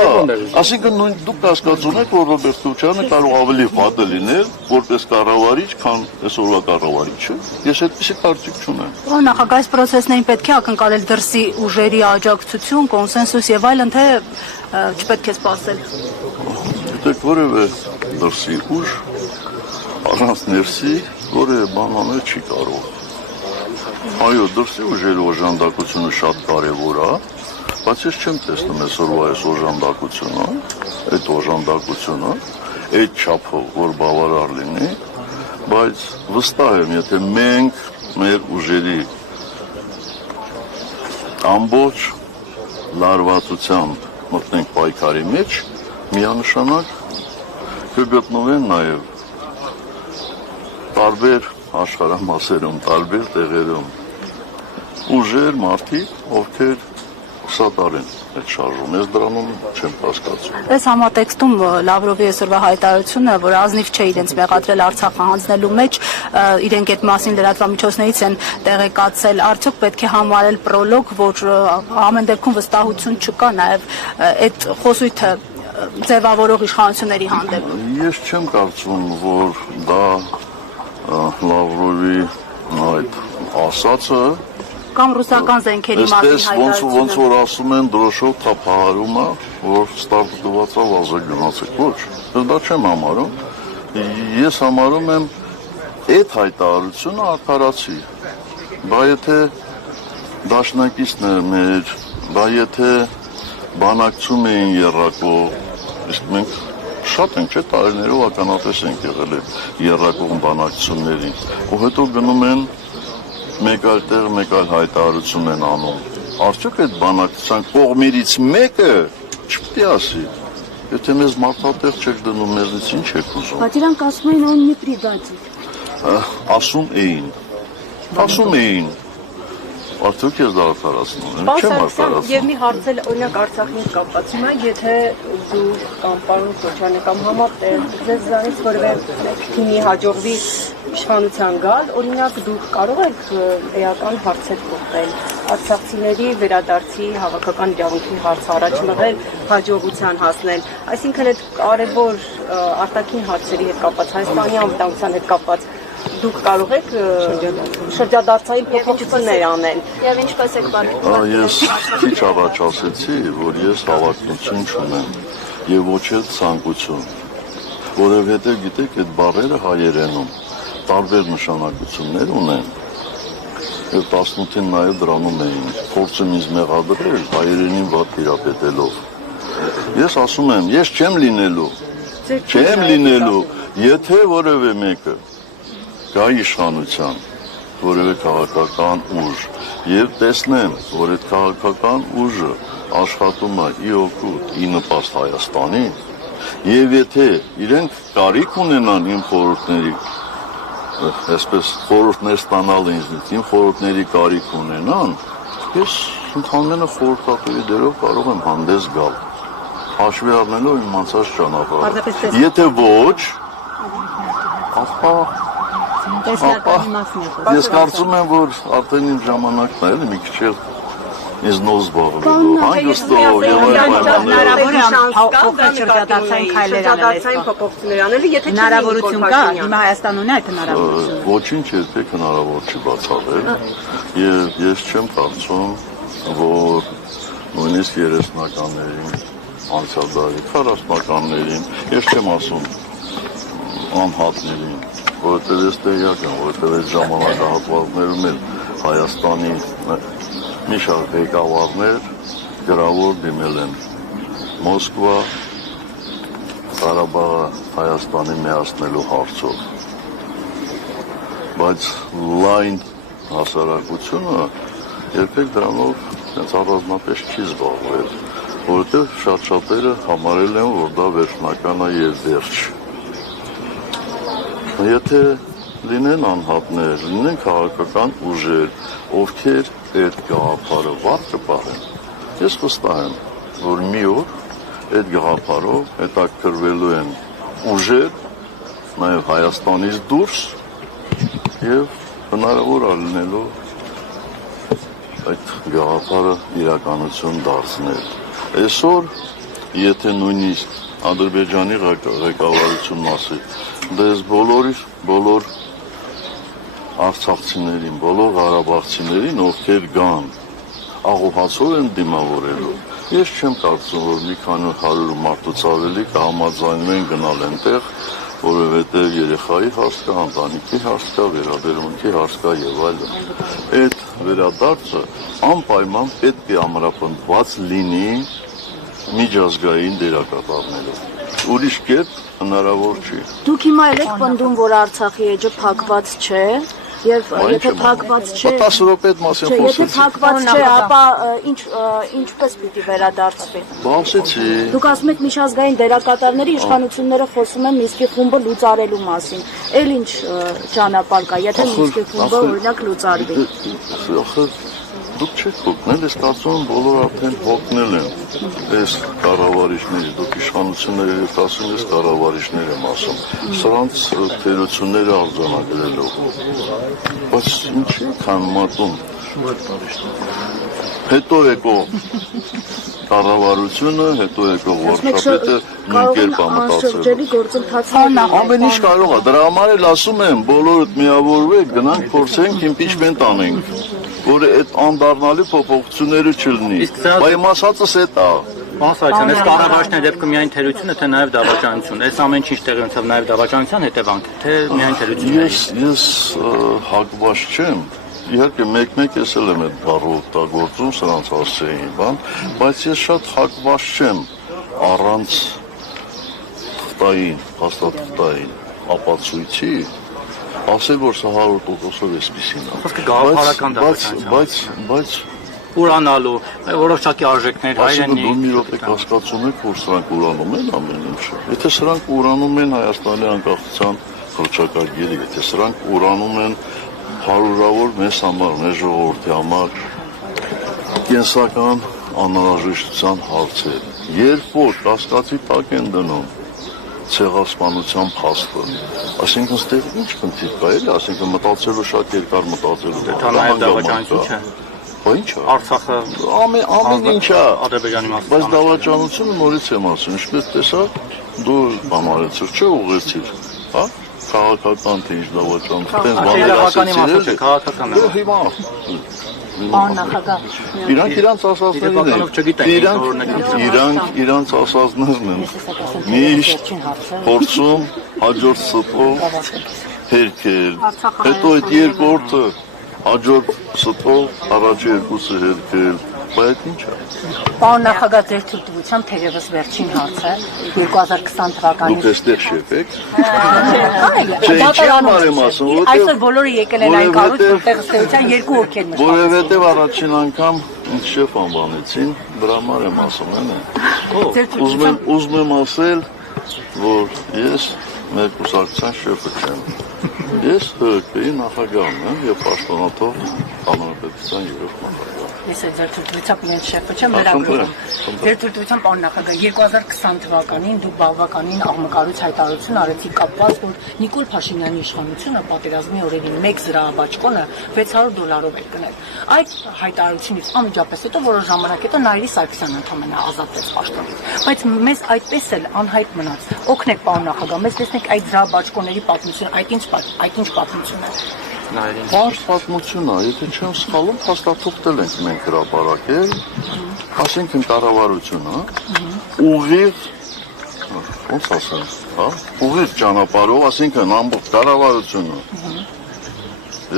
Այսինքն նույն դուք հասկացում եք, որ Ռոբերտ Քոչարյանը կարող ավելի վատը լինել, որպես կառավարիչ, քան այսօրվա կառավարիչը։ Ես այդպիսի կարծիք չունեմ։ Նախագահ, այս process-ներին պետք է ակնկալել դրսի ուժերի աջակցություն, կոնսենսուս եւ այլն, թե չպետք է սպասել։ Գիտեք, որևէ դրսի ուժ առանց ներսի որևէ բան անել չի կարող։ Այո, դրսի ուժերի օժանդակությունը շատ կարևոր է, բայց ես չեմ տեսնում այսօրվա այս օժանդակությունը, այդ օժանդակությունը, այդ չափով, որ բավարար լինի, բայց վստահ եմ, եթե մենք մեր ուժերի ամբողջ լարվածությամբ մտնենք պայքարի մեջ, միանշանակ կգտնվեն նաև տարբեր աշխարհամասերում, տարբեր տեղերում ուժեր, մարդիկ, ովքեր սատարեն այդ շարժում, ես դրանում չեմ հասկացում։ Այս համատեքստում Լավրովի այսօրվա հայտարարությունը, որ ազնիվ չէ իրենց մեղադրել Արցախը հանձնելու մեջ, իրենք այդ մասին լրատվամիջոցներից են տեղեկացել, արդյոք պետք է համարել պրոլոգ, որ ամեն դեպքում վստահություն չկա նաև այդ խոսույթը ձևավորող իշխանությունների հանդեպ։ Ես չեմ կարծում, որ դա Լավրովի այդ ասածը կամ ռուսական զենքերի մասին հայտարարությունը։ Ոնց որ ասում են դրոշով թափահարում է, որ ստարտված է վազը գնացեք, ոչ, դա չեմ համարում, ես համարում եմ այդ հայտարարությունը արդարացի, դա եթե դաշնակիցն է մեր, դա եթե բանակցում էին եռակող, իսկ մենք շատ ենք, չէ, տարիներով ականատես ենք եղել այդ եռակող բանակցություններին, ու հետո գնում են մեկ այլ տեղ, մեկ այլ հայտարարություն են անում։ Արդյոք այդ բանակցության կողմերից մեկը չպետք է ասի, եթե մեզ մարդատեղ չեք դնում, մեզնից ինչ եք ուզում։ Բայց իրանք ասում էին, он не предатель։ Ասում էին։ Արդյոք ես դա արդարացնում եմ, չեմ արդարացնում։ Եվ մի հարց էլ օրինակ Արցախի հետ կապված հիմա, եթե դու կամ պարոն Քոչարյանը կամ համատեղ ձեզանից որևէ թիմի հաջողվի իշխանության գալ, օրինակ դուք կարող եք էական հարցեր փոխել, արցախցիների վերադարձի հավաքական իրավունքի հարցը առաջ մղել, հաջողության հասնել, այսինքն այդ կարևոր արտաքին հարցերի հետ կապված, Հայաստանի անվտանգության հետ կապված դուք կարող եք շրջադարձային փոփոխություններ անել։ Եվ ինչպես եք բարձրացնում։ Ես քիչ առաջ ասեցի, որ ես հավակնություն չունեմ եւ ոչ էլ ցանկություն, որովհետեւ գիտեք, այդ բառերը հայերենում տարբեր նշանակություններ ունեն։ Եվ 18-ին նաև դրանում էին փորձում ինձ մեղադրել հայերենին վատ տիրապետելով։ Ես ասում եմ, ես չեմ լինելու, եթե որևէ մեկը գա իշխանության, որևէ քաղաքական ուժ, եւ տեսնեմ, որ այդ քաղաքական ուժը աշխատում է ի օգուտ, ի նպաստ Հայաստանի, եւ եթե իրենք կարիք ունենան իմ խորհուրդների, այսպես խորհուրդներ ստանալ ինձնից, իմ խորհուրդների կարիք ունենան, ես ընդհանրապես խորհրդատուի դերով կարող եմ հանդես գալ, հաշվի առնելով իմ անցած ճանապարհը։ Եթե ոչ, ապա ես կարծում եմ, որ արդեն իմ ժամանակն է, մի քիչ ինձ նոր զբաղվելու, հանգստով եւ այլ փոփոխություններ անելու, եթե հնարավորություն կա, հիմա Հայաստան ունի այդ հնարավորությունը։ Ոչինչ երբեք հնարավոր չի բացառել եւ ես չեմ կարծում, որ նույնիսկ 30-ականներին, անցյալ դարի 40-ականներին, ես չեմ ասում անհատներին, որովհետև ես տեղյակ եմ, որովհետև այդ ժամանակահատվածներում էլ Հայաստանի մի շարք ղեկավարներ գրավոր դիմել են Մոսկվա, Ղարաբաղը Հայաստանի միացնելու հարցով, բայց լայն հասարակությունը երբեք դրանով առանձնապես չի զբաղվել, որովհետև շատ-շատերը համարել են, որ դա վերջնական է եւ վերջ։ Եթե լինեն անհատներ, լինեն քաղաքական ուժեր, ովքեր այդ գաղափարը վար կպահեն։ Ես վստահ եմ, որ մի օր այդ գաղափարով հետաքրքրվելու են ուժեր, նաև Հայաստանից դուրս եւ հնարավոր է լինելու այդ գաղափարը իրականություն դարձնել։ Այսօր, եթե նույնիսկ Ադրբեջանի ղեկավարությունն ասի, դες բոլոր արցախցիներին, բոլոր ղարաբաղցիներին, ովքեր գան, աղոհացով են դիմավորելու։ Ես չեմ կարծում, որ մի քանի 100 մարդուց ավելի կհամաձայնվեն գնալ այնտեղ, որովհետև երեխայի հարց կա, ընտանիքի հարց կա, վերաբերմունքի հարց կա եւ այլն։ Այդ վերադարձը անպայման պետք է ամրապնդված լինի միջազգային դերակատարներով։ Ուրիշ կերպ հնարավոր չի։ Դուք հիմա եք պնդում, որ Արցախի էջը փակված չէ, եւ եթե փակված չէ, 10 րոպե այդ մասին խոսեցի։ Եթե փակված չէ, ապա ինչպես պիտի վերադարձվի։ Բացեցի։ Դուք ասում եք միջազգային դերակատարների իշխանությունները խոսում են Մինսկի խումբը լուծարելու մասին։ Էլ ինչ ճանապարհ կա, եթե Մինսկի խումբը օրինակ լուծարվի։ Դուք չեք հոգնել, ես կարծում եմ բոլոր արդեն հոգնել են այս կառավարիչների, դուք իշխանությունները եք ասում, ես կառավարիչներ եմ ասում, սրանց թերությունները արձանագրելով, բայց ինչի քան մատում, հետո եկող կառավարությունը, հետո եկող վարչապետը նույն կերպ մտածել։ Ամեն ինչ կարող է, դրա համար էլ ասում եմ, բոլորդ միավորվեք, գնանք փորձենք իմպիչմենտ անենք, որ այդ անդառնալի փոփոխությունները չլինի։ Բայց ասածս է դա։ Մասայցան, այս կառավարիչների դեպքում միայն թերությունը, թե նաև դավաճանություն։ Այս ամեն ինչ տեղի ունեցավ նաև դավաճանության հետևանք, թե միայն թերությունների։ Ես հակված չեմ։ Իհարկե մեկ-մեկ ես էլ եմ այդ բառը օգտագործում սրանց հասցեին, բայց ես շատ հակված չեմ առանց թղթային, հաստատթղթային ապացույցի, ասել որ սա 100%-ով էսպիսին է։ Խոսքը գաղափարական դավաճանություն։ Բայց ուրանալու, որոշակի արժեքներ հայրենի։ Դու մի րոպե կասկածում եք, որ սրանք ուրանում են ամեն ինչը։ Եթե սրանք ուրանում են Հայաստանի անկախության հռչակագիրը, եթե սրանք ուրանում են հարյուրավոր մեզ համար, մեր ժողովրդի համար կենսական անհրաժեշտության հարցեր, երբ որ կասկածի տակ են դնում ցեղասպանության փաստը, այսինքն ստեղ ինչ խնդիր կա էլի, այսինքն մտածելու շատ երկար մտածելու։ Դա նաև դավաճանություն չէ։ Բա ինչ է։ Արցախը ամեն ինչ է Ադրբեջանի մասը։ Բայց դավաճանությունը նորից եմ ասում, ինչպես տեսա, դու բանալեցիր, չէ՞ ուղեցիր, հա։ Քաղաքական թե ինչ դավաճանություն, քաղաքական է։ Հիմա Պարոն նախագահ, իրանք իրանք ասածներն են միշտ փորձում հաջորդ սփով հերքել, հետո այդ երկրորդը հաջորդ սփով առաջի երկուսը հերքել, բայց ինչ է։ Պարոն նախագահ, ձեր թույլտվությամբ թերևս վերջին հարցը 2020 թվականին։ Դուք էստեղ շեփեք։ Այսօր բոլորը եկել են այն կառույց, որտեղ ըստ երկու հոգի են նշված։ Որովհետև առաջին անգամ ինձ շեֆ անվանեցին, դրա համար եմ ասում, ուզում եմ ասել, որ ես մեր կուսակցության շեֆը չեմ։ Ես ՀԿ-ի նախագահն եմ եւ պաշտոնաթող հանրապետության երրորդ նախագահ։ Ես ձեր թույլտվությամբ միայն շեֆը չեմ, լրագրողում։ Ձեր թույլտվությամբ պարոն նախագահ 2020 թվականին դուք բավականին աղմկարույց հայտարարություն արեցիք կապված, որ Նիկոլ Փաշինյանի իշխանությունը պատերազմի օրերին 1 զրահաբաճկոնը $600 էր գնել։ Այդ հայտարարությունից անմիջապես հետո որոշ ժամանակ հետո Նայիրի Սարգսյանն ընդհանրապես ազատվեց պաշտոնից։ Բայց մեզ այդպես էլ անհայտ մնաց։ Օգնեք պարոն նախագահ, մեզ տեսնենք այդ զրահաբաճկոնների պատմությունը, այդ ինչ պատմություն է։ Բարձ պատմություն է, եթե չեմ սխալվում, փաստաթուղթել ենք մենք հրապարակել, ասենք կառավարությունը, ուղիղ, ոնց ասեմ, հա, ուղիղ ճանապարհով, ասինքն ամբողջ կառավարությունը,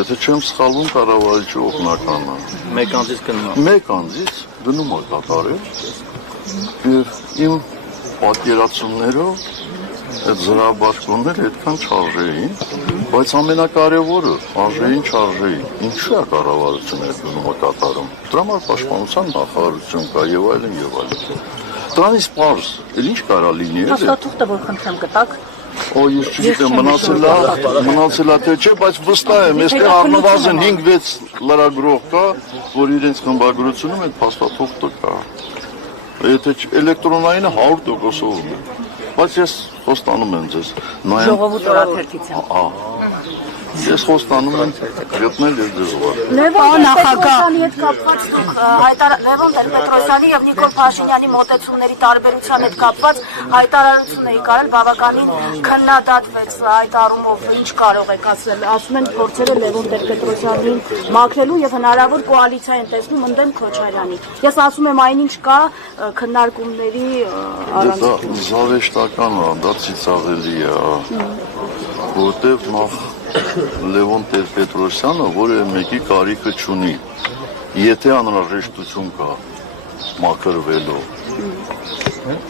եթե չեմ սխալվում, կառավարիչի օգնականը, մեկ անձից գնում է կատարել, եւ իմ պատկերացումներով այդ զրահաբաճկոնները այդքան չարժեին, բայց ամենակարևորը արժեին չարժեին։ Ինչու է կառավարությունը այդ գնումը կատարում։ Դրա համար պաշտպանության նախարարություն կա եւ այլն եւ այլն։ Դրանից պարզ, էլ ինչ կարա լինի։ Հաստատուղթը որ խնդրեմ կտակ։ Օ, ես չգիտեմ, մնացել է թե չէ, բայց վստահ եմ, այստեղ առնվազն 5-6 լրագրող կա, որ իրենց խմբագրությունում այդ փաստաթուղթը կա։ Եթե էլեկտրոնայինը 100%-ով է, բայց ես խոստանում եմ ձեզ, նայեմ։ Ժողովուրդ օրաթերթից։ Ես խոստանում եմ գտնել եւ ձեզ ուղղել։ Լևոն Տեր-Պետրոսյանի հետ կապված Լևոն Տեր-Պետրոսյանի եւ Նիկոլ Փաշինյանի մոտեցումների տարբերության հետ կապված հայտարարություն էի կարել, բավականին քննադատվեց այդ առումով, ինչ կարող եք ասել։ Ասում են փորձել է Լևոն Տեր-Պետրոսյանին մաքրելու եւ հնարավոր կոալիցիա են տեսնում ընդդեմ Քոչարյանի։ Ես ասում եմ այնինչ կա քննարկումների առանցքում։ Զավեշտական է, դա ծիծաղելի է, որտեղ նախ Լևոն Տեր-Պետրոսյանը որևէ մեկի կարիքը չունի, եթե անհրաժեշտություն կա մաքրվելու։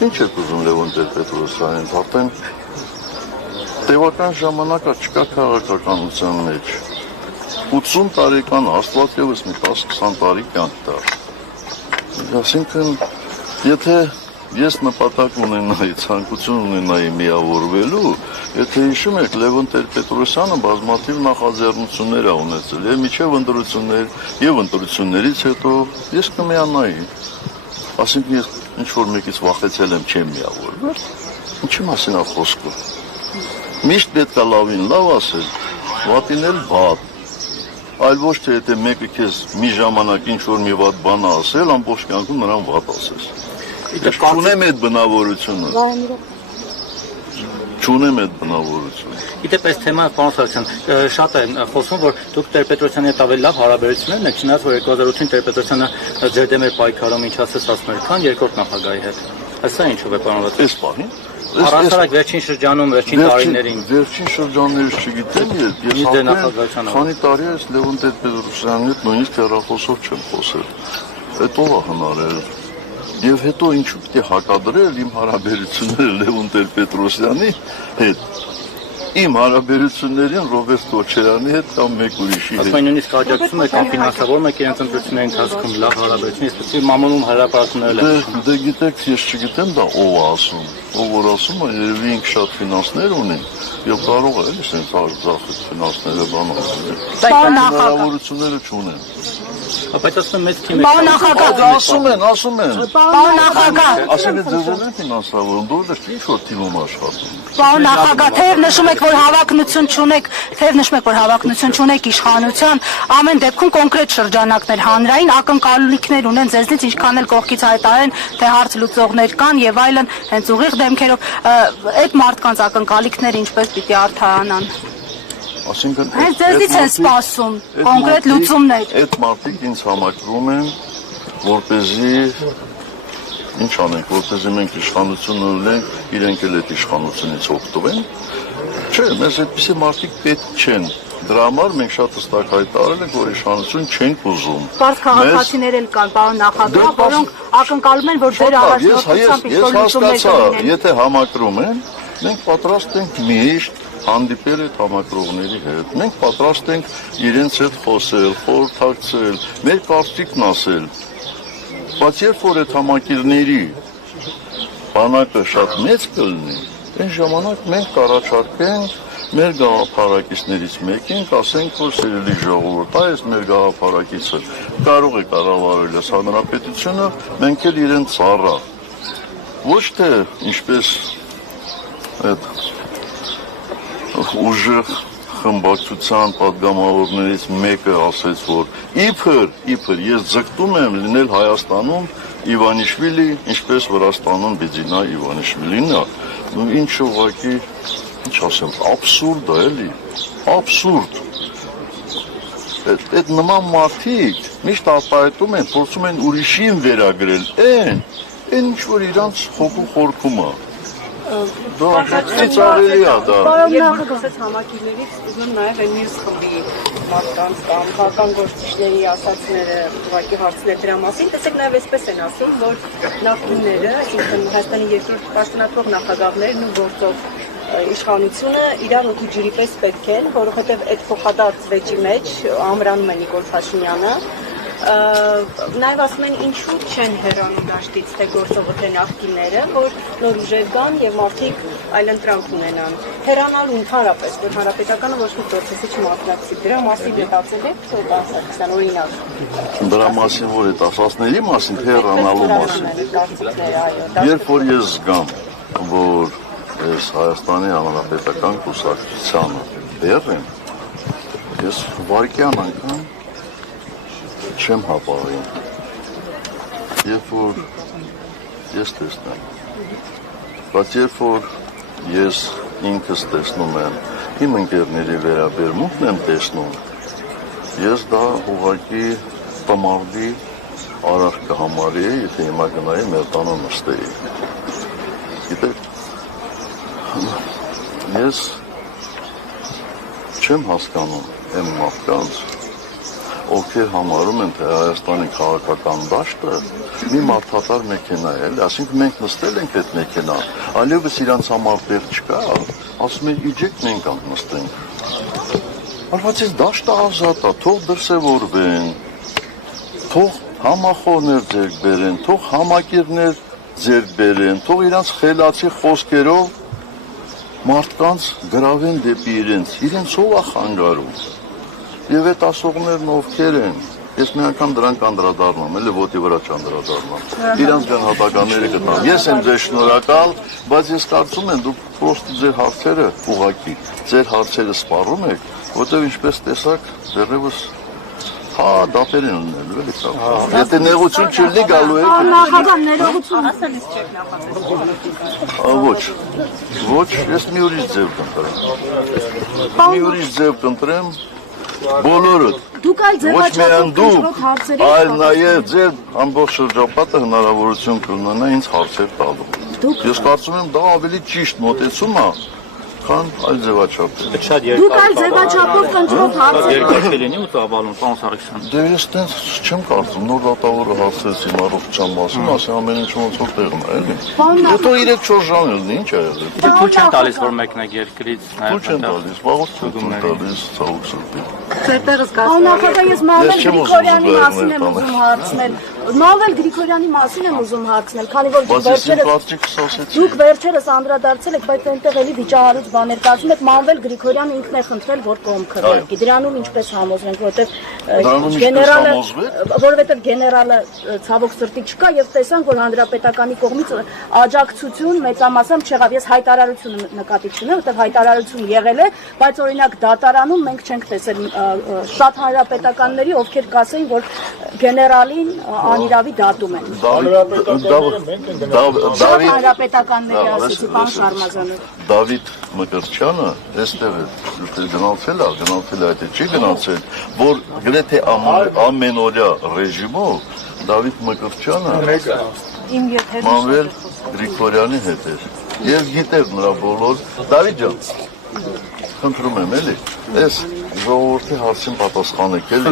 Ինչ եք ուզում Լևոն Տեր-Պետրոսյանից, արդեն տևական ժամանակա չկա քաղաքականության մեջ։ 80 տարեկան Աստված ևս մի 10-20 տարի կյանք տար։ Այսինքն, եթե ես նպատակ ունենայի, ցանկություն ունենայի միավորվելու, եթե հիշում եք, Լևոն Տեր-Պետրոսյանը բազմաթիվ նախաձեռնություններ է ունեցել, եւ միջև ընտրություններ, եւ ընտրություններից հետո ես կմիանայի։ Այսինքն ես ինչ-որ մեկից վախեցել եմ, չեմ միավորվել։ Ինչի մասին է խոսքը։ Միշտ պետք է լավին լավ ասել, վատին էլ վատ։ Այլ ոչ թե եթե մեկը քեզ մի ժամանակ ինչ-որ մի վատ բան ասել, ամբողջ կյանքում նրան վատ ասես։ Ես չունեմ այդ բնավորությունը։ Չունեմ այդ բնավորությունը։ Գիտեք, այս թեման, պարոն Սարգսյան, շատ է խոսում, որ դուք Տեր-Պետրոսյանի հետ ավելի լավ հարաբերություններ եք, չնայած որ 2008-ին Տեր-Պետրոսյանը ձեր դեմ էր պայքարում, ինչ ասես ասում էր, քան երկրորդ նախագահի հետ։ Այսա ինչով է պարոն։ Այս պահին։ Առանցարակ վերջին շրջանում, վերջին տարիներին։ Վերջին շրջաններից չգիտեմ, ես արդեն քանի տարի է Լևոն Տեր-Պետրոսյանի հետ նույնիսկ հեռախոսով չեմ խոսել։ Այդ ով է հնարել։ Եվ հետո ինչու պետք է հակադրել իմ հարաբերությունները Լևոն Տեր-Պետրոսյանի հետ, իմ հարաբերություններին Ռոբերտ Քոչարյանի հետ կամ մեկ ուրիշի հետ։ Ասում են նույնիսկ աջակցում եք կամ ֆինանսավորում եք իրենց ընտրությունների ընթացքում լավ հարաբերություն, այսպես մամուլում հրապարակումներ են։ Դե գիտեք, ես չգիտեմ դա ով է ասում, ով որ ասում է, երևի ինքը շատ ֆինանսներ ունի, եւ կարող է էլի sense արձախ ֆինանսները բան ասել։ Պարոն նախագահ, հնարավորությունները չունեն։ Բայց ասում մեծ թիմ է։ Պարոն նախագահ, ասում են։ Պարոն նախագահ, Ասել են ձեզ են ֆինանսավորում, դու դեռ ինչ որ թիմում աշխատում։ Պարոն նախագահ, թեև նշում եք, որ հավակնություն չունեք իշխանության, ամեն դեպքում կոնկրետ շրջանակներ հանրային ակնկալիքներ ունեն ձեզնից, ինչքան էլ կողքից հայտարարեն, թե հարց լուծողներ կան եւ այլն, հենց ուղիղ դեմքերով, այդ մարդկանց ակնկալիքները ինչպես պիտի արդարանան։ Այսինքն հենց ձեզնից են սպասում կոնկրետ լուծումներ։ Այդ մարդիկ ինձ համակրում են, որպեսզի ինչ անենք, որպեսզի մենք իշխանություն ունենք, իրենք էլ այդ իշխանությունից օգտվեն։ Չէ, մեզ այդպիսի մարդիկ պետք չեն։ Դրա համար մենք շատ հստակ հայտարարել ենք, որ իշխանություն չենք ուզում։ Պարզ քաղաքացիներ էլ կան, պարոն նախագահ, որոնք ակնկալում են, որ ձեր առաջնորդությամբ Ես հասկացա, եթե համակրում են, մենք պատրաստ ենք միշտ հանդիպել այդ համակրողների հետ։ Մենք պատրաստ ենք իրենց հետ խոսել, խորհրդակցել, մեր կարծիքն ասել։ Բայց երբ որ այդ համակիրների բանակը շատ մեծ կլինի, այն ժամանակ մենք կառաջարկենք մեր գաղափարակիցներից մեկին, ասենք, որ սիրելի ժողովուրդ, այս մեր գաղափարակիցը կարող է կառավարել այս հանրապետությունը, մենք էլ իրեն ծառա։ Ոչ թե ինչպես այդ ուժեղ խմբակցության պատգամավորներից մեկը ասեց, որ իբր ես ձգտում եմ լինել Հայաստանում Իվանիշվիլի, ինչպես Վրաստանում Բիձինա Իվանիշվիլին, ինչ ուղղակի, ինչ ասեմ, absurd է, էլի, absurd։ Այդ նման մարդիկ միշտ արտահայտում են, փորձում են ուրիշին վերագրել, այն ինչ որ իրանց հոգու խորքում է։ Դա ծիծաղելի է դա։ Երբ խոսեց համակիրներից, ուզում եմ նաև այն մյուս խմբի մարդկանց կամ քաղաքական գործիչների ասածները ուղղակի հարցնել դրա մասին։ Տեսեք, նաև այսպես են ասում, որ նախնիները, այսինքն Հայաստանի երկրորդ պաշտոնաթող նախագահներն ու գործող իշխանությունը իրար օդի ջրի պես պետք են, որովհետև այդ փոխադարձ վեճի մեջ ամրանում է Նիկոլ Փաշինյանը Նաև ասում են ինչու չեն հեռանում դաշտից թե գործողը թե նախկինները, որ նոր ուժեր գան եւ մարդիկ այլընտրանք ունենան։ Հեռանալու ընդհանրապես, որ հանրապետականը ոչ մի process-ի չմատնացի, դրա մասին մտածել եք, թե դասական օրինակ։ Դրա մասին որ է ասածների մասին, թե հեռանալու մասին։ Երբ որ ես զգամ, որ ես Հայաստանի Հանրապետական կուսակցությանը դեռ եմ, ես վարկյան անգամ չեմ հապաղում, երբ որ ես տեսնեմ, բայց երբ որ ես ինքս տեսնում եմ, իմ ընկերների վերաբերմունքն եմ տեսնում, ես դա ուղղակի տմարդի արարք կհամարեի, եթե հիմա գնայի մեր տանը նստեի։ Գիտեք, ես չեմ հասկանում այն մարդկանց, ովքեր համարում են, թե Հայաստանի քաղաքական դաշտը մի մարդատար մեքենա է, այսինքն մենք նստել ենք այդ մեքենան, այլևս իրանց համար տեղ չկա, ասում են իջեք մենք անք նստենք։ Բայց այս դաշտը ազատ է, թող դրսևորվեն, թող համախոհներ ձեռք բերեն, թող համակիրներ ձեռք բերեն, թող իրանց խելացի խոսքերով մարդկանց գրավեն դեպի իրենց ով է խանգարում։ Եվ այդ ասողներն ովքեր են, ես մի անգամ դրանք անդրադառնամ, էլի ոտի վրա չանդրադառնամ, իրանց գնահատականները գտնամ, ես եմ ձեզ շնորհակալ, բայց ես կարծում եմ դուք պրոստը ձեր հարցերը ուղղակի, ձեր հարցերը սպառում եք, որտեղ ինչպես տեսակ դեռևս դատեր են ունենալու, էլի կա։ Եթե նեղություն չլինի գալու եք։ Նախագահ ներողություն։ Ոչ, ես մի ուրիշ ձև կընտրեմ։ Մի ուրիշ ձև կընտրեմ, բոլորդ, Դուք այլ ոչ միայն դուք, հարցերի այլ նաև ձեր ամբողջ շրջապատը հնարավորություն կունենա ինձ հարցեր տալու։ Ես կարծում եմ դա ավելի ճիշտ մոտեցում է, քան այլ ձևաչափ։ Դուք այլ ձևաչափով կընտրող հարցեր։ Երկար չլինի ու ծավալում, պարոն Սարգսյան։ Դե ես տենց չեմ կարծում, նոր դատավորը հարցրեց իմ առողջության մասին, ասի ամեն ինչ ոնց որ տեղն է, էլի։ Հետո 3-4 ժամ ելնի, ինչ ա եղել։ Թույլ չեն տալիս, որ մեկնեք երկրից, Թույլ չեն տալիս, վաղուց չեն տալիս, ցավոք սրտի։ Ձերտեղս կա։ Նախագահ ես Մանվել Գրիգորյանի մասին եմ ուզում հարցնել, քանի որ դուք վերջերս անդրադարձել եք, բայց այնտեղ էլի վիճահարույց բաներ կազմում եք, Մանվել Գրիգորյանը ինքն է խնդրել, որ կողմ քննարկի։ Դրանում ինչպես համոզվենք, որովհետև գեներալը ցավոք սրտի չկա եւ տեսանք, որ հանրապետականի կողմից աջակցություն մեծամասամբ չեղավ։ Ես հայտարարությունը նկատի չունեմ, որովհետև հայտարարություն եղել է, բայց օրինակ դատարանում մենք չենք տեսել շատ հանրապետականների, ովքեր կասեին, որ գեներալին անիրավի դատում են։ Հանրապետականների ասեցի, պարոն Շարմազանով։ Դավիթ Մկրտչյանը այստեղ է գնացել, այդ չի գնացել, որ գրեթե ամենօրյա ռեժիմով Դավիթ Մկրտչյանը Մանվել Գրիգորյանի հետ էր եւ գիտեր նրա բոլոր Դավիթ ջան, խնդրում եմ էլի, այս ժողովրդի հարցին պատասխանեք էլի,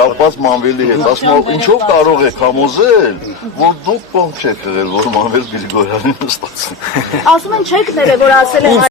կապված Մանվելի հետ, ասում ինչով կարող եք համոզել, որ դուք կողմ չեք եղել, որ Մանվել Գրիգորյանին ստացին։ Ասում են չեք ներե, որ ասել են